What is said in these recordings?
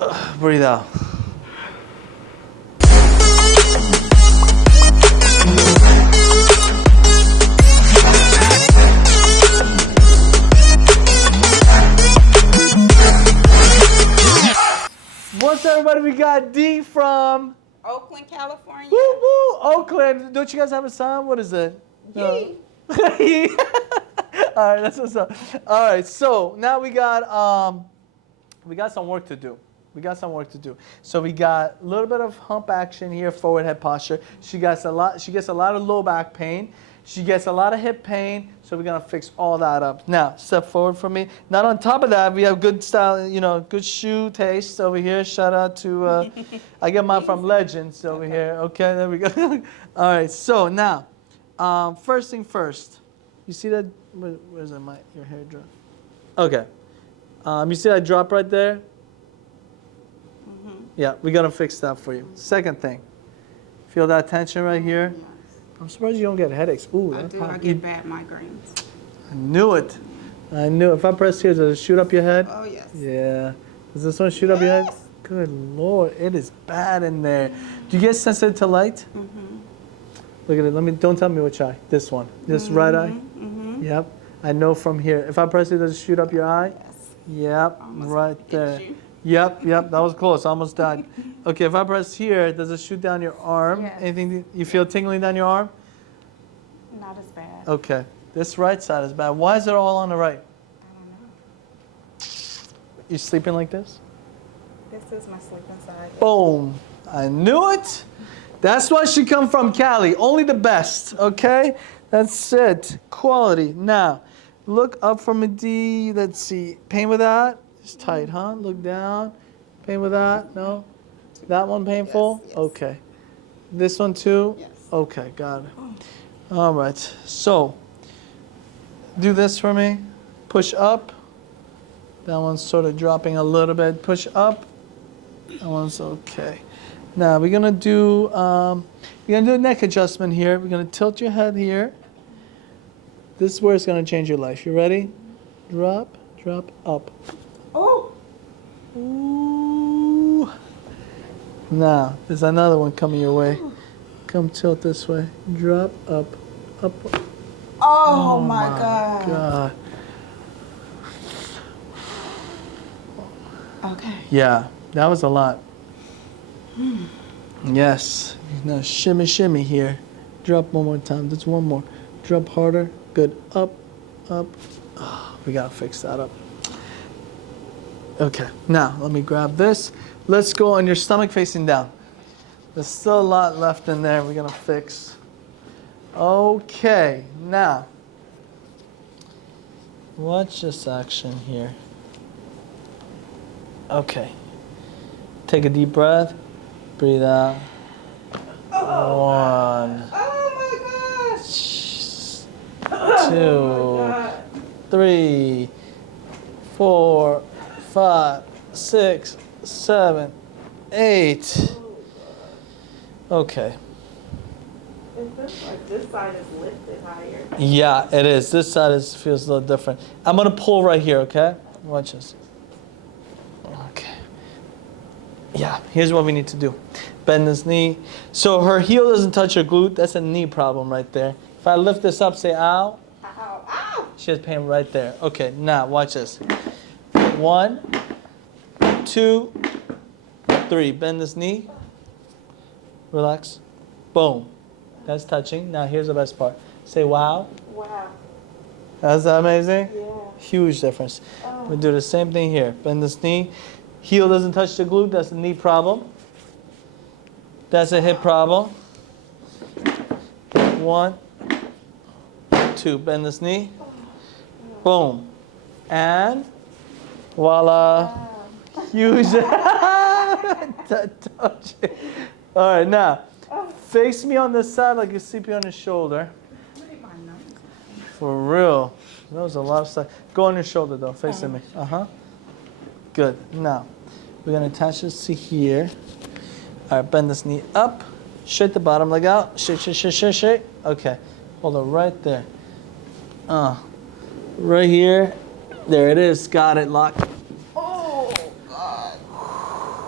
Breathe out. What's up, everybody? We got D from Oakland, California. Woo woo, Oakland. Don't you guys have a song? What is it? Yee. All right, that's what's up. All right, so now we got some work to do. So we got a little bit of hump action here, forward head posture. She gets a lot of low back pain. She gets a lot of hip pain. So we're gonna fix all that up. Now, step forward for me. Now on top of that, we have good style, good shoe taste over here. Shout out to, I get mine from Legends over here. Okay, there we go. All right, so now, first thing first. You see that? Where's your hair drop? Okay. You see that drop right there? Mm-hmm. Yeah, we're gonna fix that for you. Second thing, feel that tension right here? Yes. I'm surprised you don't get headaches. Ooh, I do. I get bad migraines. I knew it. If I press here, does it shoot up your head? Oh yes. Yeah. Does this one shoot up your head? Good Lord, it is bad in there. Do you get sensitive to light? Mm-hmm. Look at it. Don't tell me which eye. This one. This right eye. Mm-hmm. Yep. I know from here. If I press it, does it shoot up your eye? Yes. Yep. Right there. Yep. That was close. Almost died. Okay. If I press here, does it shoot down your arm? Yes. Anything you feel tingling down your arm? Not as bad. Okay. This right side is bad. Why is it all on the right? I don't know. You sleeping like this? This is my sleeping side. Boom. I knew it. That's why she come from Cali. Only the best, okay? That's it. Quality. Now, look up from a D. Let's see. Pain with that? It's tight, huh? Look down. Pain with that? No? That one painful? Yes. Okay. This one too? Yes. Okay, got it. All right. So, do this for me. Push up. That one's sort of dropping a little bit. Push up. That one's okay. Now we're gonna do a neck adjustment here. We're gonna tilt your head here. This is where it's gonna change your life. You ready? Drop, drop, up. Oh. Ooh. Now there's another one coming your way. Come tilt this way. Drop, up, up. Oh my God. Okay. Yeah, that was a lot. Yes. Now shimmy, shimmy here. Drop one more time. Just one more. Drop harder. Good. Up, up. Oh, we gotta fix that up. Okay. Now let me grab this. Let's go on your stomach facing down. There's still a lot left in there. We're gonna fix. Okay. Now, watch this action here. Okay. Take a deep breath. Breathe out. One. Oh my gosh. 2, 3, 4, 5, 6, 7, 8. Okay. Is this like this side is lifted higher? Yeah, it is. This side feels a little different. I'm gonna pull right here, okay? Watch this. Okay. Yeah, here's what we need to do. Bend this knee. So her heel doesn't touch her glute. That's a knee problem right there. If I lift this up, say ow. Ow. Ow. She has pain right there. Okay, now watch this. 1, 2, 3. Bend this knee. Relax. Boom. That's touching. Now here's the best part. Say wow. Wow. That's amazing? Yeah. Huge difference. We do the same thing here. Bend this knee. Heel doesn't touch the glute. That's a knee problem. That's a hip problem. 1, 2. Bend this knee. Boom. And voila. Wow. Huge. All right, now face me on this side like you're sleeping on your shoulder. For real. That was a lot of stuff. Go on your shoulder though, facing me. Good. Now, we're gonna attach this to here. All right, bend this knee up. Straight the bottom leg out. Shake, shake, shake, shake, shake. Okay. Hold it right there. Right here. There it is. Got it. Lock. Oh, God.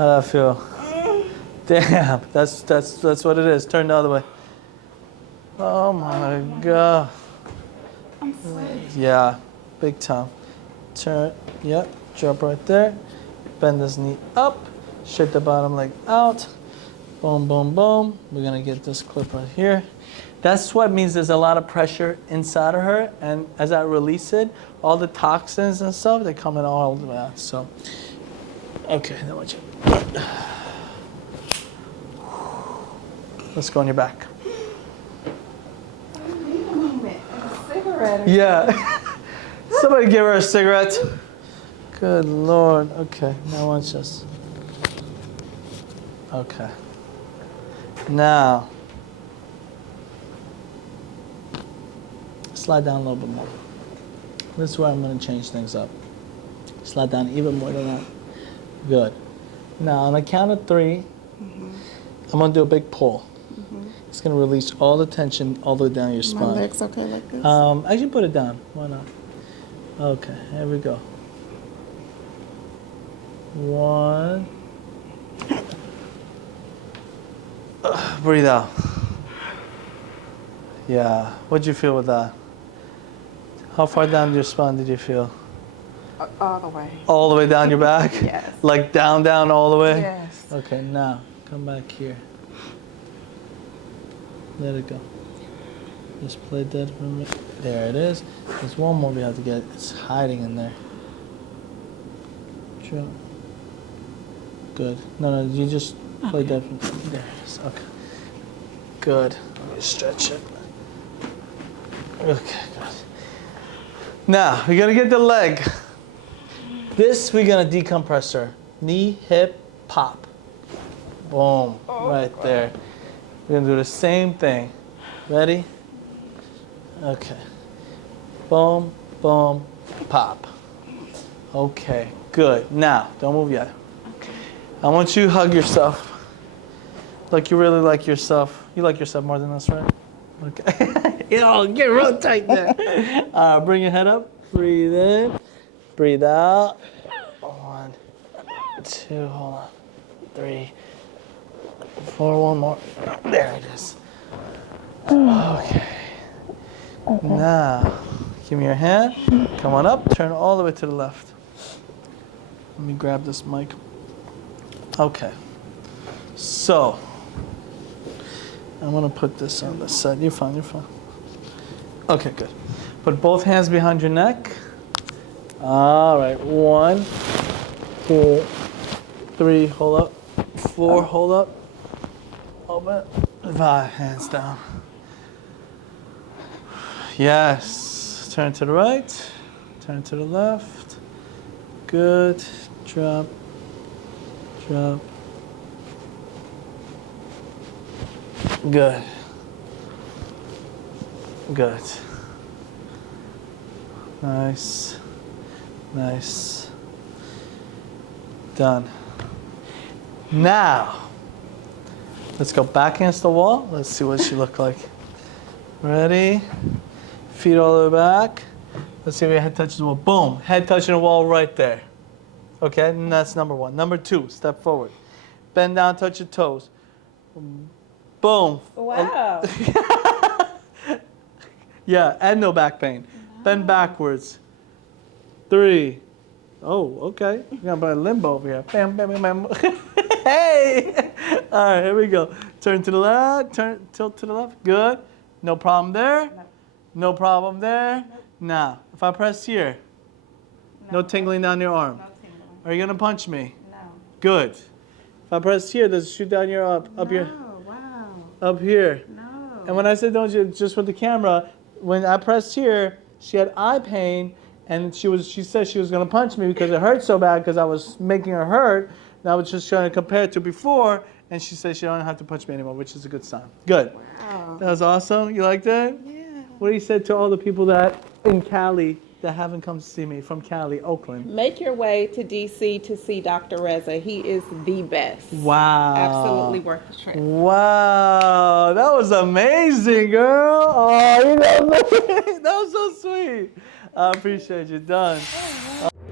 How do I feel? Damn, that's what it is. Turn the other way. Oh my God. I'm sweating. Yeah, big time. Turn, yep, drop right there. Bend this knee up, shake the bottom leg out. Boom, boom, boom. We're gonna get this clip right here. That's what means there's a lot of pressure inside of her, and as I release it, all the toxins and stuff, they come in all the way out. So, okay, now watch it. Let's go on your back. I need a moment. A cigarette. Yeah. Somebody give her a cigarette. Good Lord. Okay, now watch this. Okay. Now, slide down a little bit more. This is where I'm going to change things up. Slide down even more than that. Good. Now, on the count of 3, I'm going to do a big pull. It's going to release all the tension all the way down your spine. My legs okay like this? Actually, put it down. Why not? Okay, here we go. 1. Breathe out. Yeah. What'd you feel with that? How far down your spine did you feel? All the way. All the way down your back? Yes. Like down, all the way? Yes. Okay, now come back here. Let it go. Just play dead for a minute. There it is. There's one more we have to get. It's hiding in there. Sure. Good. No, you just play dead. There it is. Okay. Good. Let me stretch it. Okay, good. Now, we're going to get the leg. This, we're going to decompress her. Knee, hip, pop. Boom. Right there. We're going to do the same thing. Ready? Okay. Boom, boom, pop. Okay, good. Now, don't move yet. I want you to hug yourself. Like you really like yourself. You like yourself more than us, right? Okay. Yo, get real tight there. Bring your head up. Breathe in. Breathe out. 1, 2, hold on. 3, 4, one more. There it is. Okay. Now, give me your hand. Come on up. Turn all the way to the left. Let me grab this mic. Okay. So, I'm going to put this on this side. You're fine, you're fine. Okay, good. Put both hands behind your neck. All right. 1, 2, 3, hold up. 4, hold up. Open. 5, hands down. Yes. Turn to the right. Turn to the left. Good. Drop. Drop. Good. Good. Nice. Nice. Done. Now, let's go back against the wall. Let's see what she look like. Ready? Feet all the way back. Let's see if your head touches the wall. Boom. Head touching the wall right there. Okay, and that's number 1. Number 2, step forward. Bend down, touch your toes. Boom. Wow. Yeah, and no back pain. Bend backwards. 3. Oh, okay. We got about a limbo over here. Bam, bam, bam, bam. Hey! All right, here we go. Turn to the left, tilt to the left. Good. No problem there. No problem there. Now, if I press here, no tingling down your arm. No tingling. Are you gonna punch me? No. Good. If I press here, does it shoot down your up here? No, wow. Up here. No. And when I said don't you just with the camera, when I pressed here, she had eye pain, and she said she was gonna punch me because it hurt so bad because I was making her hurt. And I was just trying to compare it to before, and she said she don't have to punch me anymore, which is a good sign. Good. Wow. That was awesome. You like that? Yeah. What do you say to all the people that in Cali that haven't come to see me from Cali, Oakland? Make your way to DC to see Dr. Reza. He is the best. Wow. Absolutely worth the trip. Wow. That was amazing, girl. Oh, you know, that was so sweet. I appreciate you. Done.